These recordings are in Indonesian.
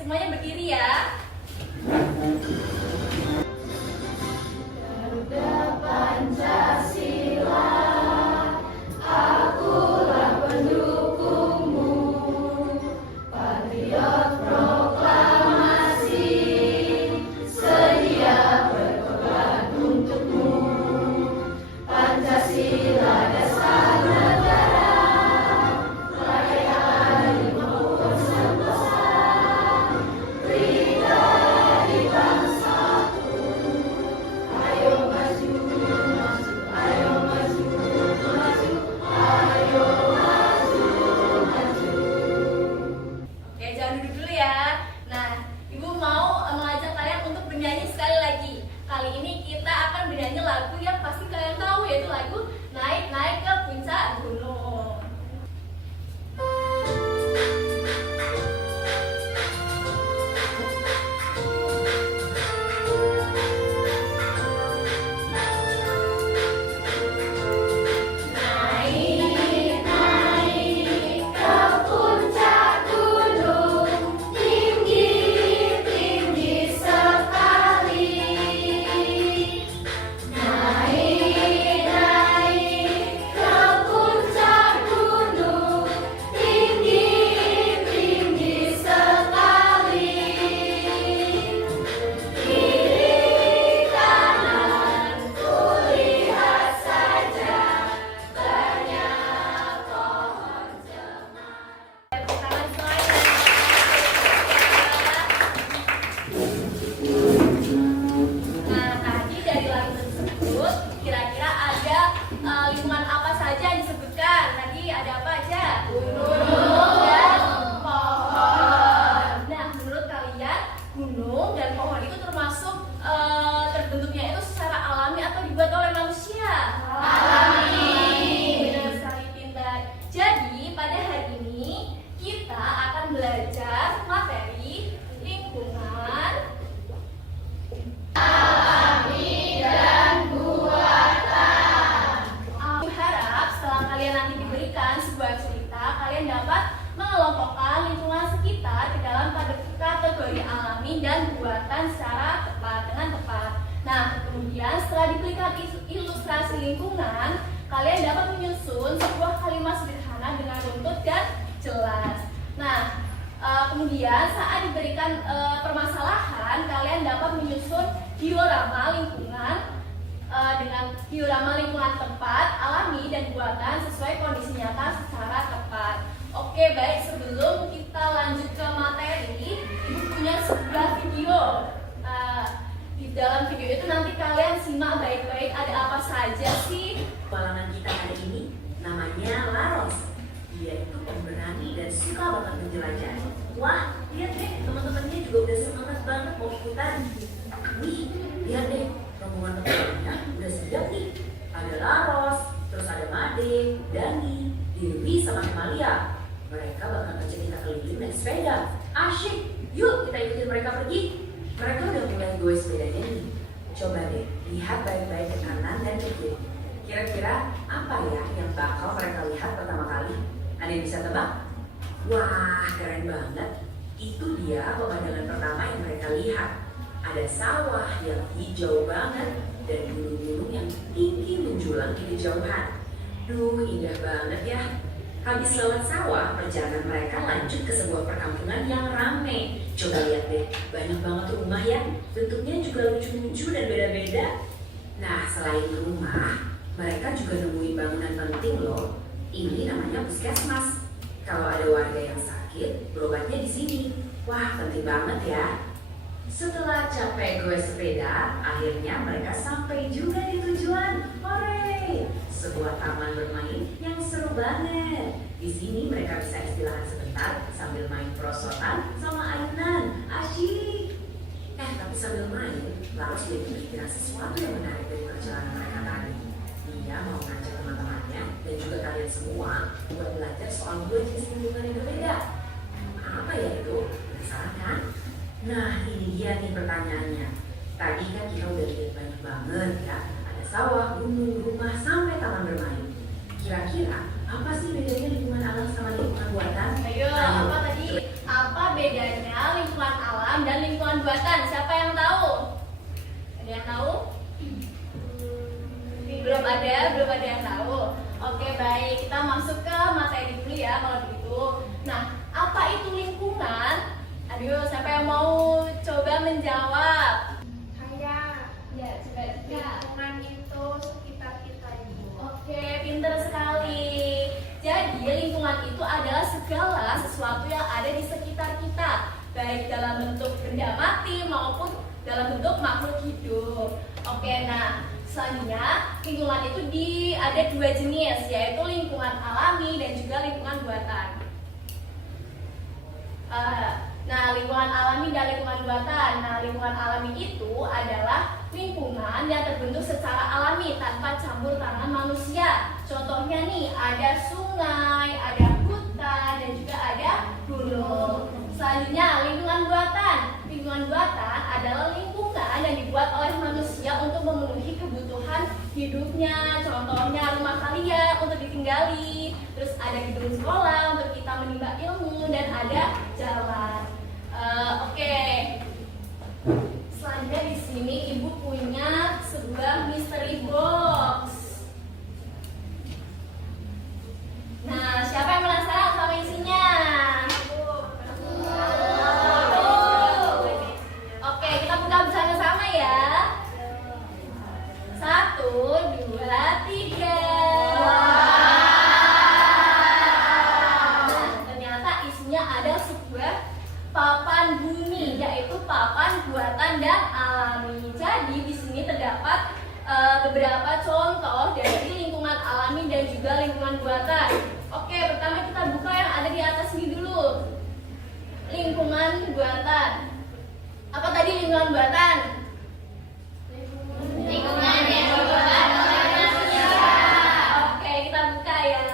semuanya berdiri ya. Oke, jangan duduk dulu ya. Nah, Ibu mau mengajak kalian untuk bernyanyi sekali lagi. Kali ini kita akan bernyanyi lagu yang pasti kalian tahu, yaitu lagu Naik-Naik ke Puncak Gunung. Lingkungan apa saja yang disebutkan? Tadi ada apa aja? Gunung dan pohon. Nah, menurut kalian gunung dan pohon itu termasuk terbentuknya itu secara alami atau dibuat oleh manusia? Alami. Benar sekali, pintar. Jadi pada hari ini kita akan belajar materi lingkungan, dapat mengelompokkan lingkungan sekitar ke dalam kategori alami dan buatan secara tepat dengan tepat. Nah, kemudian setelah diberikan ilustrasi lingkungan, kalian dapat menyusun sebuah kalimat sederhana dengan runtut dan jelas. Nah, kemudian saat diberikan permasalahan, kalian dapat menyusun diorama lingkungan dengan diorama lingkungan tempat, alami, dan buatan sesuai kondisi nyata secara tepat. Oke, baik, sebelum kita lanjut ke materi, Ibu punya sebuah video. Di dalam video itu nanti kalian simak baik-baik ada apa saja sih. Petualangan kita hari ini namanya Laros. Dia itu pemberani dan suka banget menjelajah. Wah, lihat deh, teman-temannya juga udah semangat banget mau ikutan. Wih, lihat deh, rombongan teman-temannya udah siap nih. Ada Laros, terus ada Made, Dani, Dewi, sama Emalia. Mereka bakal ngajak kita keliling naik sepeda. Asyik, yuk kita ikutin mereka pergi. Mereka udah mulai goes sepedanya nih. Coba deh, lihat baik-baik ke kanan dan ke kiri. Kira-kira apa ya yang bakal mereka lihat pertama kali? Ada yang bisa tebak? Wah, keren banget. Itu dia pemandangan pertama yang mereka lihat. Ada sawah yang hijau banget dan gunung-gunung yang tinggi menjulang di kejauhan. Duh, indah banget ya. Habis lewat sawah, perjalanan mereka lanjut ke sebuah perkampungan yang rame. Coba lihat deh, banyak banget rumah ya. Bentuknya juga lucu-lucu dan beda-beda. Nah, selain rumah, mereka juga nemuin bangunan penting loh. Ini namanya puskesmas. Kalau ada warga yang sakit, berobatnya di sini. Wah, penting banget ya. Setelah capek goes sepeda, akhirnya mereka sampai juga di tujuan. Hore! Sebuah taman bermain yang seru banget. Di sini mereka bisa istirahat sebentar sambil main perosotan sama ayunan. Asyik! Tapi sambil main, Laros jadi berpikiran sesuatu yang menarik dari perjalanan mereka tadi. Dia mau ngajak teman-temannya dan juga kalian semua buat belajar soal dua jenis lingkungan yang berbeda. Apa ya itu? Penasaran kan? Nah, ini dia nih pertanyaannya. Tadi kan kita udah lihat banyak banget ya. Ada sawah, gunung, rumah, sampai taman bermain. Kira-kira apa sih bedanya lingkungan alam sama lingkungan buatan? Ayo, apa tadi? Apa bedanya lingkungan ya kalau begitu. Nah, apa itu lingkungan? Aduh, siapa yang mau coba menjawab? Ya, coba Lingkungan itu sekitar kita, Ibu. Oke, pinter sekali. Jadi lingkungan itu adalah segala sesuatu yang ada di sekitar kita, baik dalam bentuk benda mati maupun dalam bentuk makhluk hidup. Oke, nah selanjutnya lingkungan itu ada dua jenis, yaitu lingkungan alami dan juga lingkungan buatan. Nah, lingkungan alami dan lingkungan buatan. Nah, lingkungan alami itu adalah lingkungan yang terbentuk secara alami tanpa campur tangan manusia. Contohnya nih, ada sungai, ada hutan, dan juga ada gunung. Selanjutnya, lingkungan buatan. Lingkungan buatan adalah lingkungan yang dibuat oleh manusia untuk memenuhi kebutuhan hidupnya. Contohnya rumah kalian untuk ditinggali, terus ada gedung sekolah untuk kita menimba ilmu, dan ada jalan. Oke. Selanjutnya di sini Ibu punya sebuah mystery box. Nah, siapa yang penasaran sama isinya? Oke, kita buka bersama-sama ya. 1, 2, 3. Nah, ternyata isinya ada sebuah papan bumi, yaitu papan buatan dan alami. Jadi di sini terdapat beberapa contoh dari lingkungan alami dan juga lingkungan buatan. Oke, pertama kita buka yang ada di atas ini dulu. Lingkungan buatan. Apa tadi lingkungan buatan? Lingkungan yang dibuat oleh manusia. Oke, kita buka ya.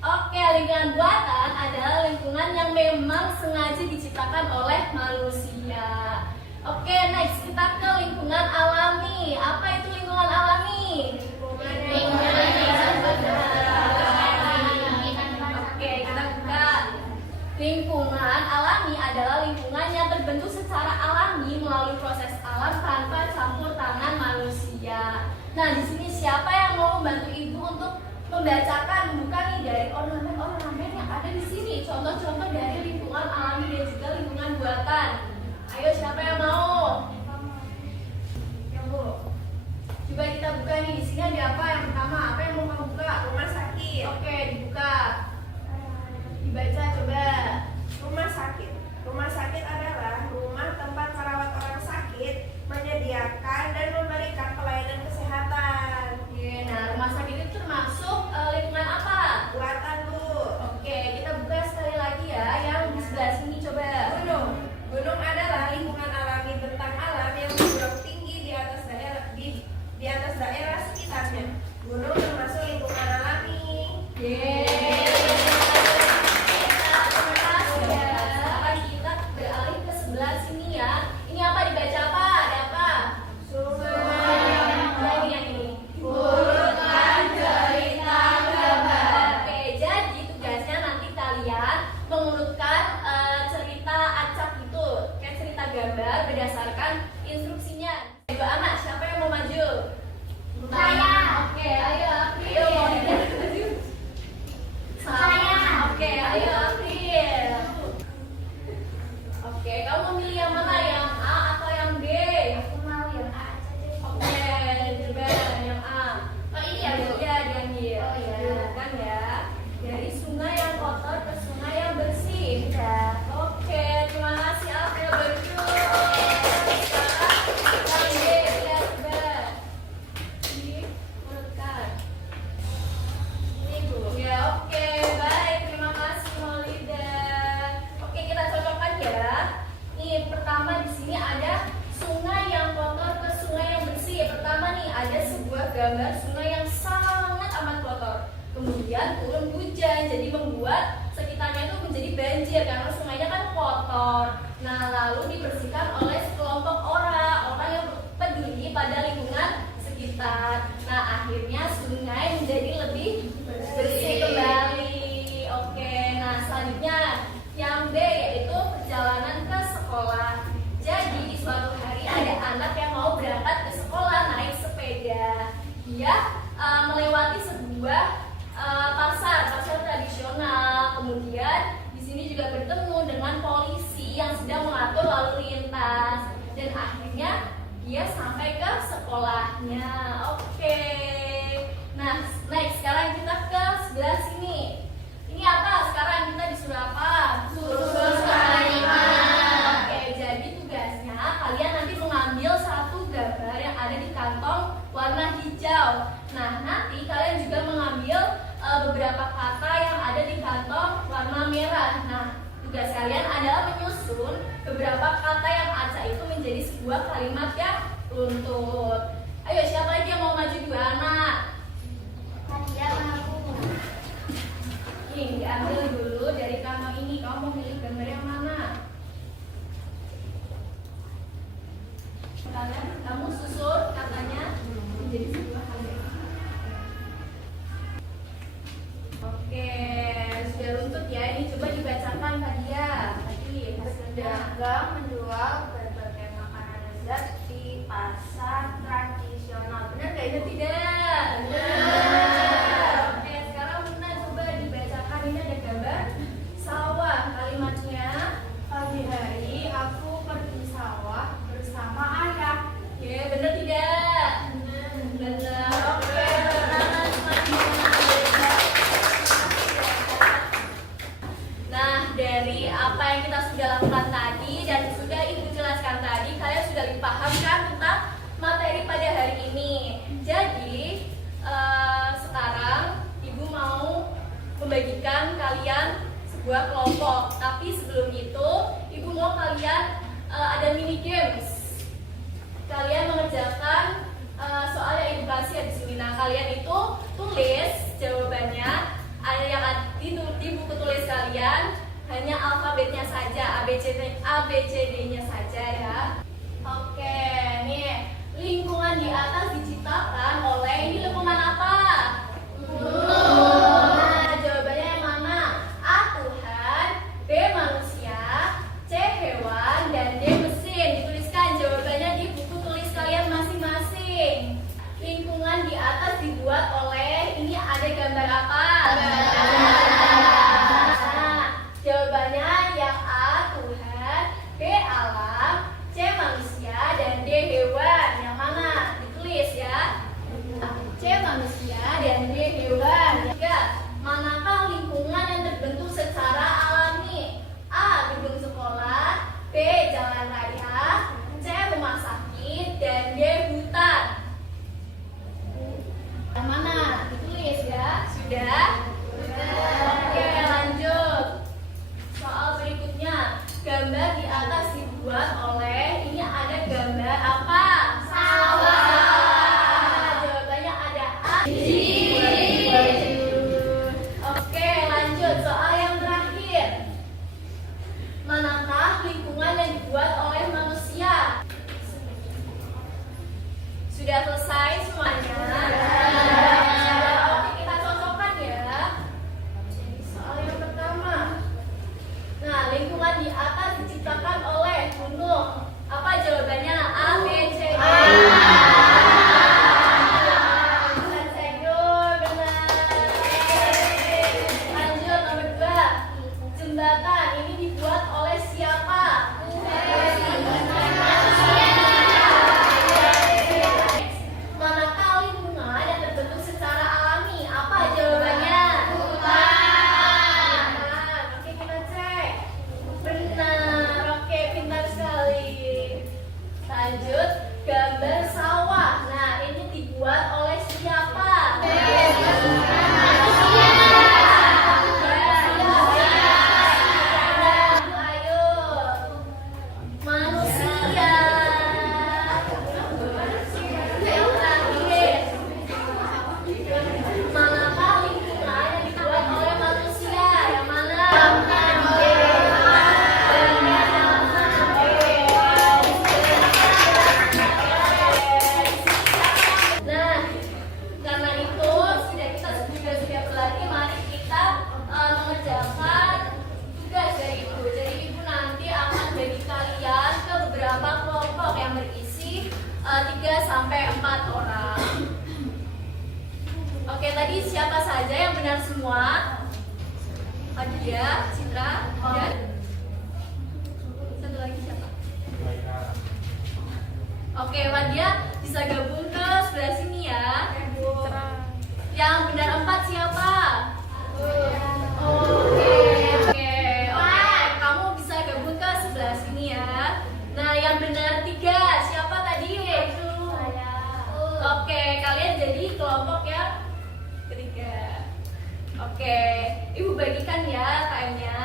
Oke, lingkungan buatan adalah lingkungan yang memang sengaja diciptakan oleh manusia. Oke, next kita ke lingkungan alami. Apa itu lingkungan alami? Lingkungan yang Oke, kita buka. Lingkungan alami adalah lingkungan yang terbentuk secara alami melalui proses alam tanpa campur tangan manusia. Nah, di sini siapa yang mau membantu Ibu untuk membacakan, bukan nih, dari ornamen-ornamen yang ada di sini, contoh-contoh dari lingkungan alami dan juga lingkungan buatan. Ayo, siapa yang mau? Ya, Bu. Coba kita buka nih, di sini ada apa yang pertama? Apa yang mau kamu buka? Rumah sakit. Oke, dibuka. Dibaca coba. Rumah sakit. Rumah sakit adalah rumah tempat merawat orang sakit, menyediakan dan memberikan pelayanan kesehatan. Oke, nah rumah sakit itu termasuk lingkungan apa? Buatan, Bu. Oke, kita buka sekali lagi ya, yang di sebelah sini coba. Gunung. Gunung adalah lingkungan alami bentang alam yang menjulang tinggi di atas daerah sekitarnya. Gunung termasuk lingkungan alami. Yeay. Terima kasih ya. Sekarang kita beralih ke sebelah sini ya. Ini apa, dibaca apa? Ada apa? Nah, ini yang ini. Urutkan cerita gambar. Oke, jadi tugasnya nanti kalian mengurutkan cerita acak itu, kayak cerita gambar berdasarkan instruksinya. Dua anak, siapa yang mau maju? Saya. Oke, ayo April. Mau maju? Saya. Oke, ayo April. Oke, kamu mau milih yang mana? Yang A atau yang B? Aku mau yang A aja deh. Oke, coba yang A. Oh, ini ya, Bu? Iya, diambil. Oh, iya. Kan ya. Dari sungai yang kotor ke sungai yang bersih. Ya. Oke, terima kasih April, bagus. Sekarang yang B, lihat coba. Diurutkan. Ini, Bu. Ya, oke, baik. Terima kasih Maulida. Oke, kita cocokkan ya. Nih, pertama di sini ada sungai yang kotor ke sungai yang bersih. Pertama nih, ada sebuah gambar sungai yang sangat amat kotor. Kemudian turun hujan, jadi membuat sekitarnya itu menjadi banjir karena sungainya kan kotor. Nah, lalu dibersihkan oleh sekelompok orang yang peduli pada lingkungan sekitar. Nah, akhirnya sungai menjadi lebih bersih kembali. Oke, nah selanjutnya yang B, yaitu perjalanan ke sekolah. Jadi di suatu hari ada anak yang mau berangkat ke sekolah naik sepeda. Dia melewati sebuah pasar tradisional. kata yang ada di kantong warna merah. Nah, tugas kalian adalah menyusun beberapa kata yang acak itu menjadi sebuah kalimat yang runtut. Ayo, siapa lagi yang mau maju 2 anak? Ini diambil dulu dari kantong ini. Kamu mau pilih gambar yang mana? Kamu susun katanya menjadi sebuah kalimat. Oke, sudah runtut ya. Ini coba dibacakan tadi ya. Tadi hasilnya. Pedagang menjual berbagai makanan lezat di pasar tradisional. Benar nggak itu? Tidak. Benar. Oke, sekarang Bunda coba dibacakan. Ini ada gambar sawah. Kalimatnya, Pagi hari aku pergi sawah bersama ayah. ya benar tidak? Benar. Oke, tangan selanjutnya. Nah, dari apa yang kita sudah lakukan tadi dan sudah Ibu jelaskan tadi, kalian sudah dipahamkan tentang materi pada hari ini. Jadi, sekarang Ibu mau membagikan kalian sebuah kelompok. Tapi sebelum itu, Ibu mau kalian ada mini games. Kalian mengerjakan soal yang Ibu kasih ya di sini. Nah, kalian itu tulis jawabannya. Ada yang di buku tulis kalian hanya alfabetnya saja, ABCD-nya saja ya. Oke, nih lingkungan di atas diciptakan oleh, ini lingkungan apa? Nah, jawabannya yang mana? A. Tuhan, B. Manusia, C. Hewan, dan D. Mesin. Dituliskan jawabannya di buku tulis kalian masing-masing. Lingkungan di atas dibuat oleh, ini ada gambar apa? Nah, jawabannya yang A. Tuhan, B. Alam, C. Manusia, dan D. Hewan. Yang mana? Ditulis ya. C. Manusia dan D. Hewan. Tiga, manakah lingkungan yang terbentuk secara alami? A. Gedung sekolah, B. Jalan raya, C. rumah sakit, dan D. hutan. Yang mana? Ditulis ya. Sudah? Oke, lanjut. Soal berikutnya. Gambar di atas dibuat oleh, ini ada gambar apa? Sawah. Jawabannya ada A. Oke, lanjut. Soal yang terakhir. Manakah lingkungan yang dibuat oleh manusia? Sudah selesai semuanya? Oke, kita cocokkan ya. Soal yang pertama. Nah, lingkungan di atas diciptakan oleh gunung. Apa jawabannya? A, B, C, D. Bukan segel, benar. Lanjut, nomor 2. Jembatan ini dibuat oleh siapa? Manakah lingkungan yang terbentuk secara alami? Apa jawabannya? Hutan. Oke, kita cek. Benar. Oke, pintar sekali. Lanjut, gambar sawah. Nah, ini dibuat oleh siapa? Ayo. Manusia. Yang terakhir. Manakah lingkungan yang dibuat oleh manusia? Yang mana? Nah, karena itu sudah kita sudah berlatih, mari kita mengerjakan tugas dari Ibu. Jadi Ibu nanti akan bagi kalian ke beberapa kelompok yang berisi 3-4 orang. Oke, tadi siapa saja yang benar semua? Adia, Citra, dan satu lagi siapa? Oke, Wadia bisa gabung ke sebelah sini ya. Yang benar 4 siapa? Oke, kamu bisa gabung ke sebelah sini ya. Nah, yang benar 3 siapa tadi? Oke, kalian jadi kelompok yang ketiga. Oke. Ibu bagikan ya KM-nya.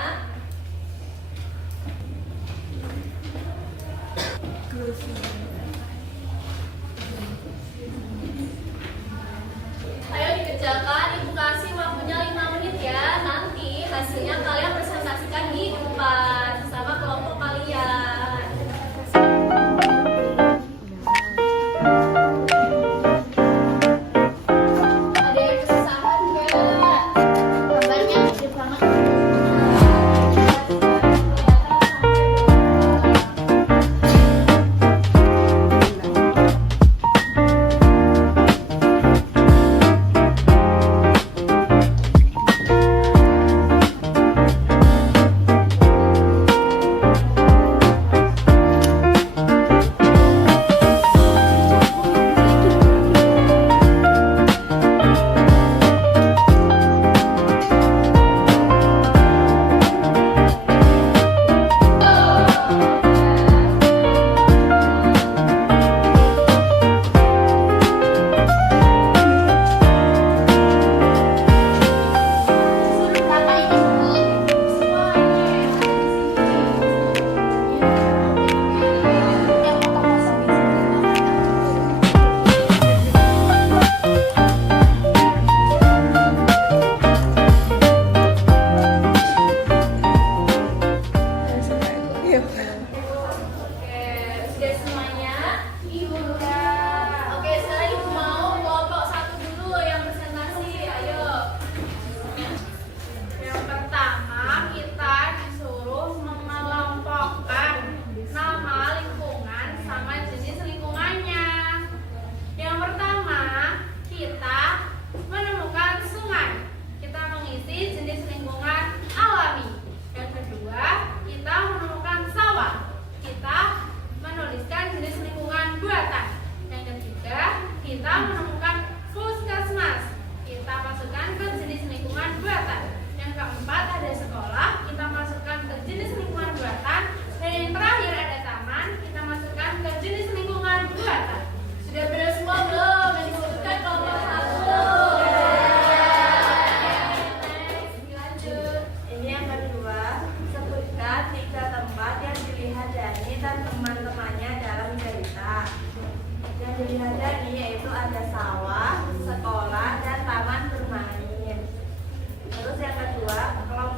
Ayo dikerjakan, Ibu kasih waktunya 5 menit ya. Nanti hasilnya kalian presentasikan di depan sama kelompok kalian. Ada yang kesusahan nggak? Gambarnya gede banget. Sudah semuanya? Ibu udah. Oke, sekarang Ibu mau kelompok satu dulu yang presentasi. Ayo. Yang pertama, kita disuruh mengelompokkan nama lingkungan sama jenis lingkungannya. Yang pertama, kita menemukan sungai. Kita mengisi jenis lingkungan alami. Yang kedua, kita menemukan sawah. Kita menuliskan jenis lingkungan buatan. Yang ketiga, kita menemukan puskesmas. Kita masukkan ke jenis lingkungan buatan. Yang keempat, ada sekolah. Kita masukkan ke jenis lingkungan buatan. Dan yang terakhir, ada taman. Kita masukkan ke jenis lingkungan buatan. Sudah benar semua belum? Yang disebutkan kelompok satu. Lanjut. Ini yang kedua, sebutkan 3 tempat yang dilihat Dani dan teman-temannya dalam cerita. Yang dilihat Dani yaitu ada sawah, sekolah, dan taman bermain. Terus yang kedua, kelompok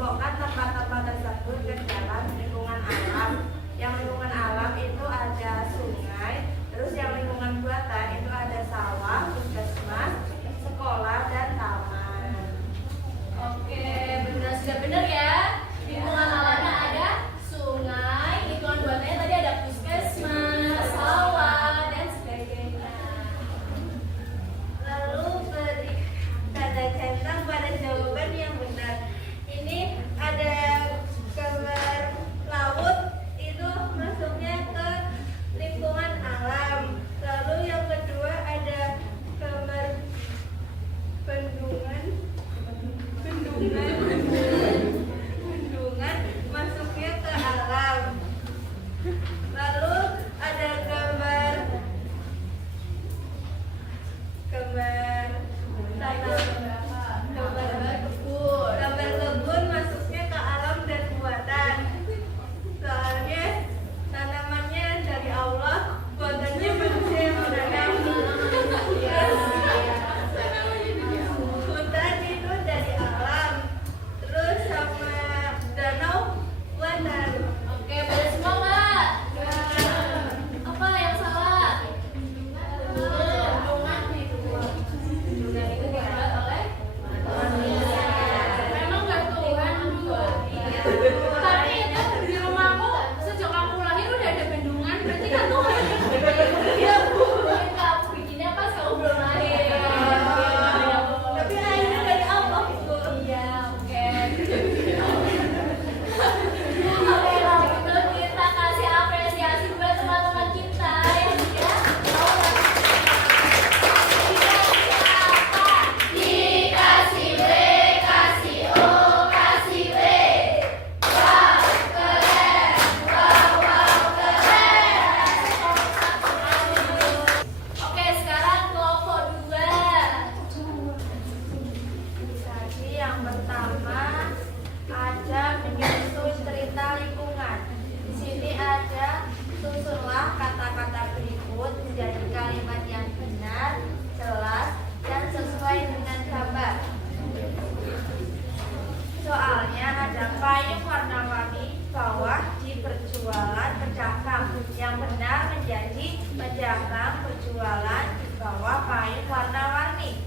ada payung warna-warni bawah di perjualan pedagang. Yang benar menjadi pedagang berjualan di bawah payung warna-warni.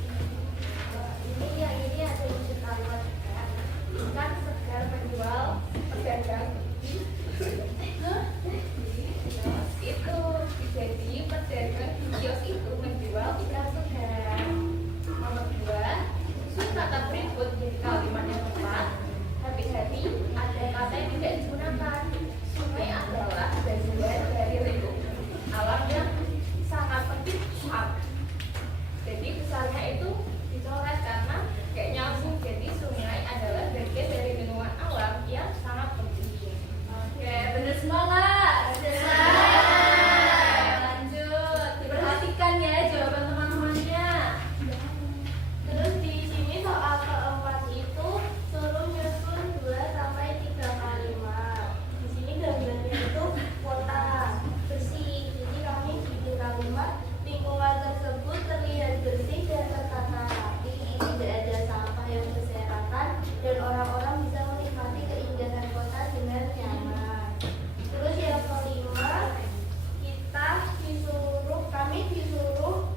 Ini ada wujud kalimat kan sekedar menjual pedagang itu jadi pedagang di kios itu menjual ikan segar. Nomor 2, susun kata berikut jadi kalimat yang tepat. Hati-hati ada kata yang tidak digunakan. Sungai adalah bagian dari lingkungan alam yang sangat penting. Jadi besarnya itu dicoret karena kayak nyambung. Jadi sungai adalah bagian dari lingkungan alam yang sangat penting. Oke, bener semua nggak? Lanjut, diperhatikan ya jawaban teman-temannya. Terus di sini soal keempat itu suruh nyusun 2 sampai 3 kalimat. Di sini gambarnya itu kota bersih. Jadi kami bikin kalimat lingkungan tersebut terlihat bersih dan tertata rapi. Tidak ada sampah yang berserakan dan orang-orang bisa menikmati keindahan kota dengan nyaman. Terus yang kelima, kami disuruh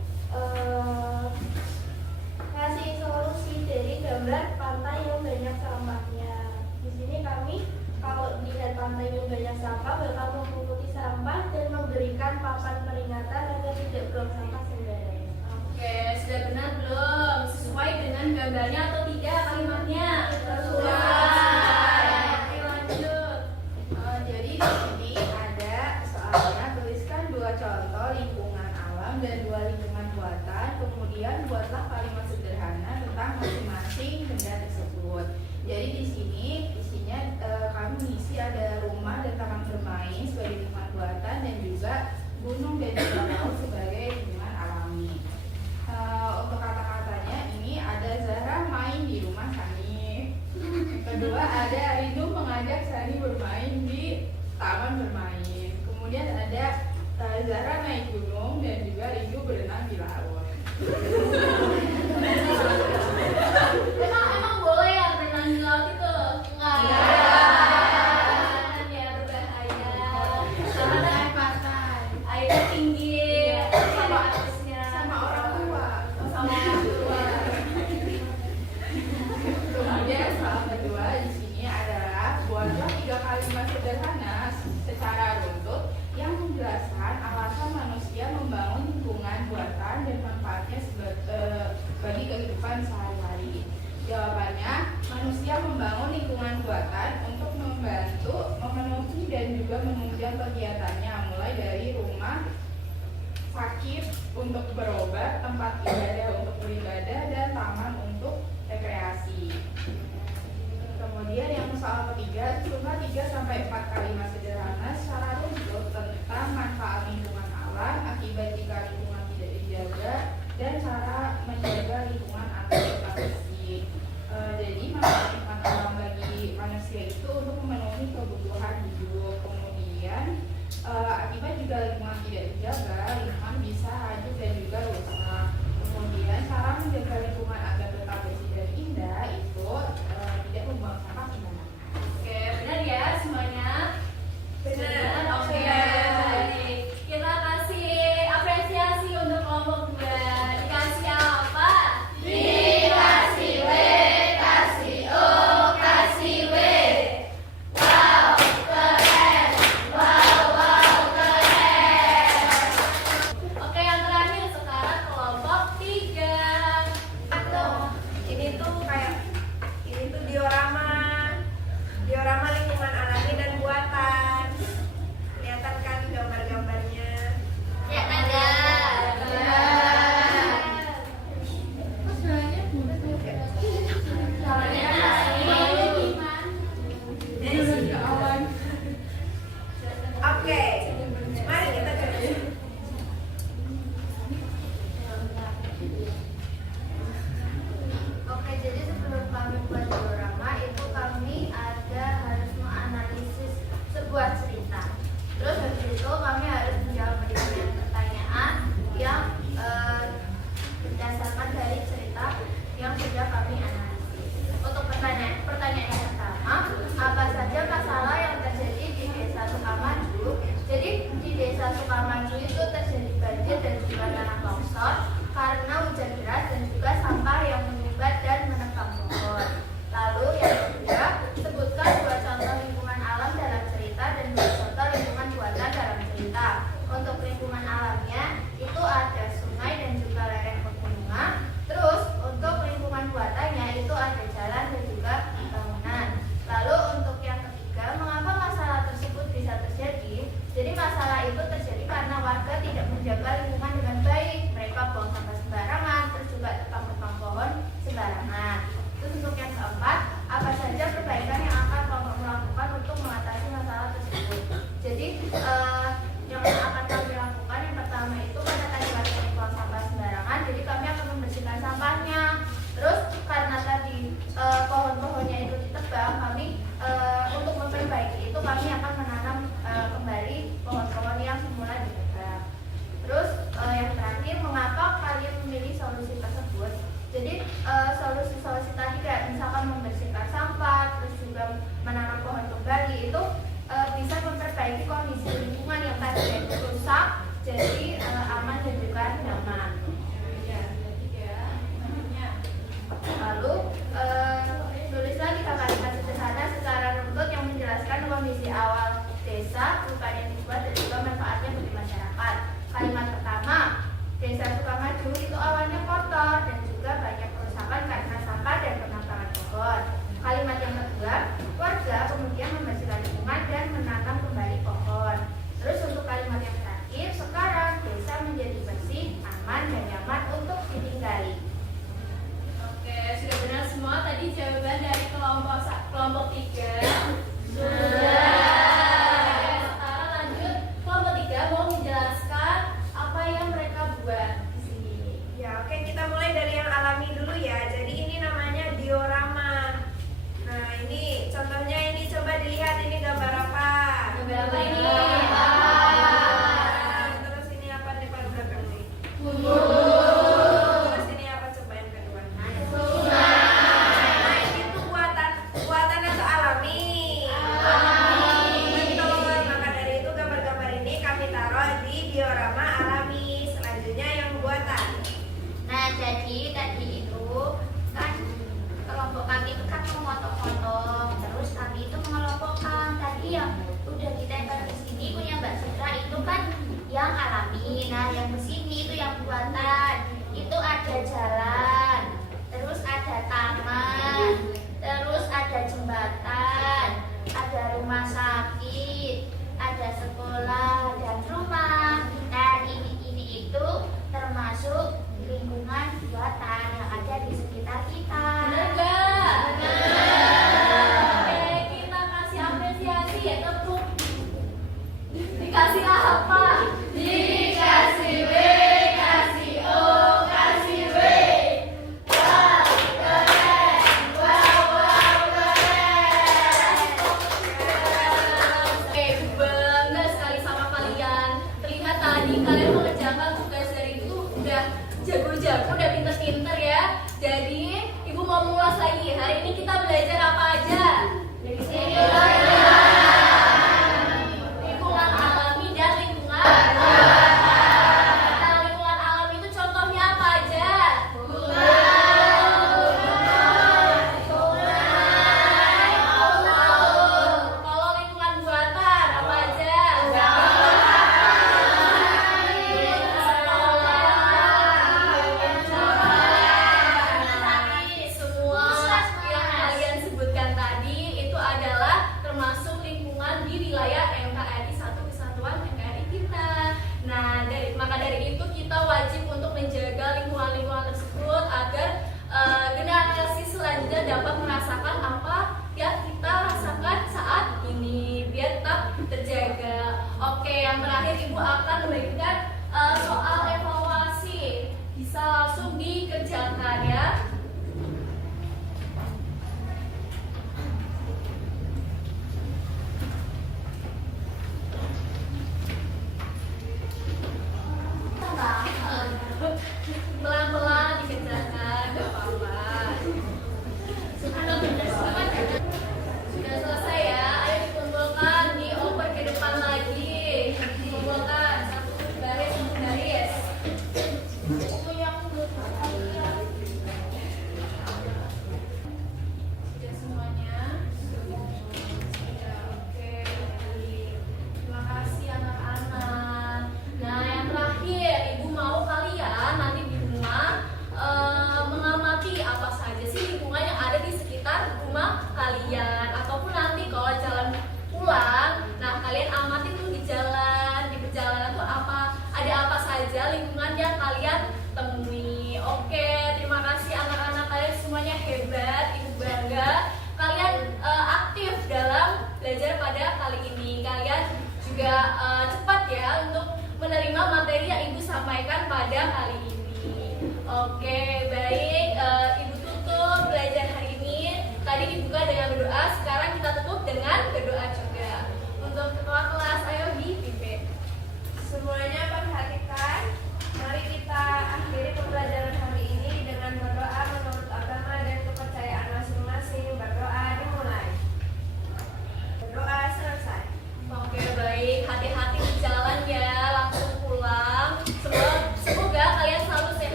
ngasih solusi dari gambar pantai yang banyak sampahnya. Di sini kami kalau lihat pantai yang banyak sampah bakal memunguti sampah dan memberikan papan peringatan agar tidak buang sampah sembarangan. Oke, sudah benar belum? Sesuai dengan gambarnya atau tidak kalimatnya? Sesuai. Oke, lanjut. Jadi di sini ada soalnya tuliskan 2 contoh lingkungan alam dan 2 lingkungan buatan. Kemudian buatlah kalimat sederhana tentang masing-masing benda tersebut. Jadi di sini isinya kami mengisi ada rumah dan taman bermain sebagai lingkungan buatan dan juga gunung dan juga laut sebagai lingkungan alami. Untuk kata-katanya ini ada Zahra main di rumah Sani. Kedua ada Rindu mengajak Sani bermain di taman bermain. Kemudian ada Zahra naik gunung dan juga Rindu berenang di laut. Emang boleh ya berenang di laut itu? Enggak. Ya berbahaya. Karena Naik pantai airnya tinggi. Sama- Atasnya. sama orang tua. Sama orang tua. Kemudian soal kedua di sini adalah buatlah 3 kalimat sederhana secara runtut yang menjelaskan alasan manusia membangun lingkungan buatan dan manfaatnya bagi kehidupan sehari-hari. Jawabannya, manusia membangun lingkungan buatan untuk membantu memenuhi dan juga menunjang kegiatannya, mulai dari rumah sakit untuk berobat, tempat ibadah untuk beribadah, dan taman untuk rekreasi. Kemudian yang soal ketiga, susunlah 3 sampai 4 kalimat sederhana secara runtut tentang manfaat lingkungan alam, akibat jika lingkungan tidak dijaga, dan cara menjaga lingkungan agar tetap bersih. Jadi manfaat lingkungan alam bagi manusia itu untuk memenuhi kebutuhan hidup. Kemudian akibat jika lingkungan tidak dijaga, lingkungan bisa hancur dan juga rusak. Kemudian cara menjaga lingkungan agar tetap bersih dan indah itu tidak membuang sampah sembarangan. Oke, benar ya semuanya? Benar. Oke, baik. Kita kasih apresiasi untuk kelompok 2. Dikasih apa? Dikasih W, kasih O, kasih W. Wow, keren. Oke, yang terakhir sekarang kelompok 3. jadi aman dan juga nyaman. Lalu tulislah 3 kalimat sederhana secara runtut yang menjelaskan kondisi awal desa, perubahan yang dibuat dan juga manfaatnya bagi masyarakat. Kalimat pertama, Desa Sukamaju itu awalnya kotor dan juga banyak kerusakan karena sampah dan penabangan pohon. Kalimat yang kedua, warga kemudian membersihkan lingkungan dan menanam kembali pohon. Terus untuk kalimat yang terakhir, sekarang desa menjadi bersih, aman dan nyaman untuk ditinggali. Oke, sudah benar semua tadi jawaban dari kelompok 3. Sekarang lanjut kelompok 3 mau menjelaskan apa yang mereka buat di sini. Ya, oke, kita mulai dari yang alami dulu ya. Jadi ini namanya diorama. Nah, ini contohnya, ini coba dilihat, ini gambar apa? Gambar apa ini? Terus ini apa nih paling belakang nih? Terus ini apa coba yang kedua? Nah, itu buatan atau alami? Betul. Maka dari itu gambar-gambar ini kami taruh di diorama alami. Selanjutnya yang buatan. Nah, jadi tadi itu kan kelompok kami itu kan memotong-potong, terus kami itu mengelompokkan. Tadi yang udah ditempel di sini punya Mbak Citra itu kan yang alami. Nah, yang di sini itu yang buatan. Itu ada jalan, terus ada taman, terus ada jembatan, ada rumah sakit, ada sekolah dan rumah. Nah, ini itu termasuk lingkungan buatan yang ada di sekitar kita. Benar gak? Oke, kita kasih apresiasi ya, tepuk. Dikasih apa? Dikasih W, kasih O, kasih W. Wow, keren. Wow, keren. Oke, bangga sekali sama kalian. Terlihat tadi kalian mengerjakan tugas dari itu udah jago-jago, udah pinter-pinter ya. Jadi, Ibu mau mengulas lagi. Hari ini kita belajar apa aja? Dari sini. Lingkungan alami dan lingkungan. Nah, lingkungan alami itu contohnya apa aja? Kalau lingkungan buatan apa aja? Semua yang kalian sebutkan tadi itu adalah termasuk lingkungan di wilayah NKRI 1 Kesatuan NKRI kita. Nah, maka dari itu kita wajib untuk menjaga lingkungan-lingkungan tersebut agar generasi selanjutnya dapat merasakan apa yang kita rasakan saat ini biar tetap terjaga. Oke, yang terakhir Ibu akan memberikan soal